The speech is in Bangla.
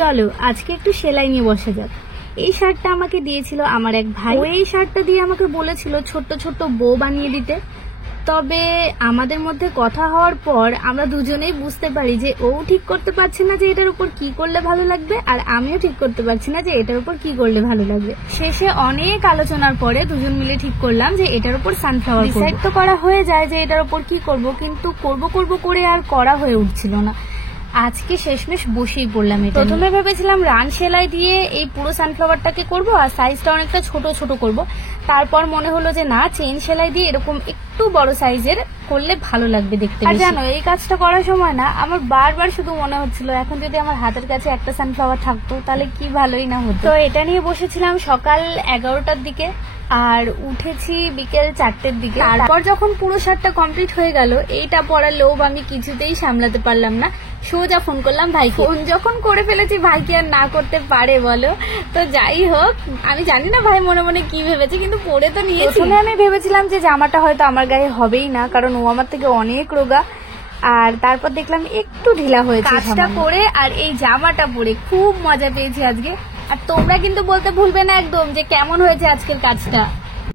চলো আজকে একটু সেলাই নিয়ে বসা যাক। এই শার্টটা আমাকে দিয়েছিল আমার এক ভাই। ও এই শার্টটা দিয়ে আমাকে বলেছিল ছোট্ট ছোট্ট বো বানিয়ে দিতে। তবে আমাদের মধ্যে কথা হওয়ার পর আমরা দুজনেই বুঝতে পারি যে ও ঠিক করতে পারছে না যে এটার উপর কি করলে ভালো লাগবে, আর আমিও ঠিক করতে পারছি না যে এটার উপর কি করলে ভালো লাগবে। শেষে অনেক আলোচনার পরে দুজন মিলে ঠিক করলাম যে এটার উপর সানফ্লাওয়ার করব। ডিসাইড তো করা হয়ে যায় যে এটার উপর কি করব, কিন্তু করব করে আর করা হয়ে উঠছিল না। আজকে শেষমেশ বসেই পড়লাম। প্রথমে ভেবেছিলাম রান সেলাই দিয়ে এই পুরো সানফ্লাওয়ারটাকে করব আর সাইজটা অনেকটা ছোট ছোট করব। তারপর মনে হলো যে না, চেইন সেলাই দিয়ে এরকম একটু বড় সাইজের করলে ভালো লাগবে দেখতে। আর জানো, এই কাজটা করার সময় না আমার বারবার শুধু মনে হচ্ছিল এখন যদি আমার হাতের কাছে একটা সানফ্লাওয়ার থাকতো তাহলে কি ভালোই না হতো। তো এটা নিয়ে বসেছিলাম সকাল 11টার দিকে আর উঠেছি বিকেল 4টের দিকে। তারপর যখন পুরো শার্টটা কমপ্লিট হয়ে গেল, এইটা পরার লোভ আমি কিছুতেই সামলাতে পারলাম না। সোজা ফোন করলাম ভাইকে। ফোন যখন করে ফেলেছি ভাই কি আর না করতে পারে বলো। তো যাই হোক, আমি জানি না ভাই মনে মনে কি ভেবেছে, কিন্তু পরে তো নিয়েছি। প্রথমে আমি ভেবেছিলাম যে জামাটা হয়তো আমার গায়ে হবেই না, কারণ ও আমার থেকে অনেক রোগা। আর তারপর দেখলাম একটু ঢিলা হয়েছে। কাজটা পরে আর এই জামাটা পরে খুব মজা পেয়েছি আজকে। আর তোমরা কিন্তু বলতে ভুলবে না একদম যে কেমন হয়েছে আজকের কাজটা।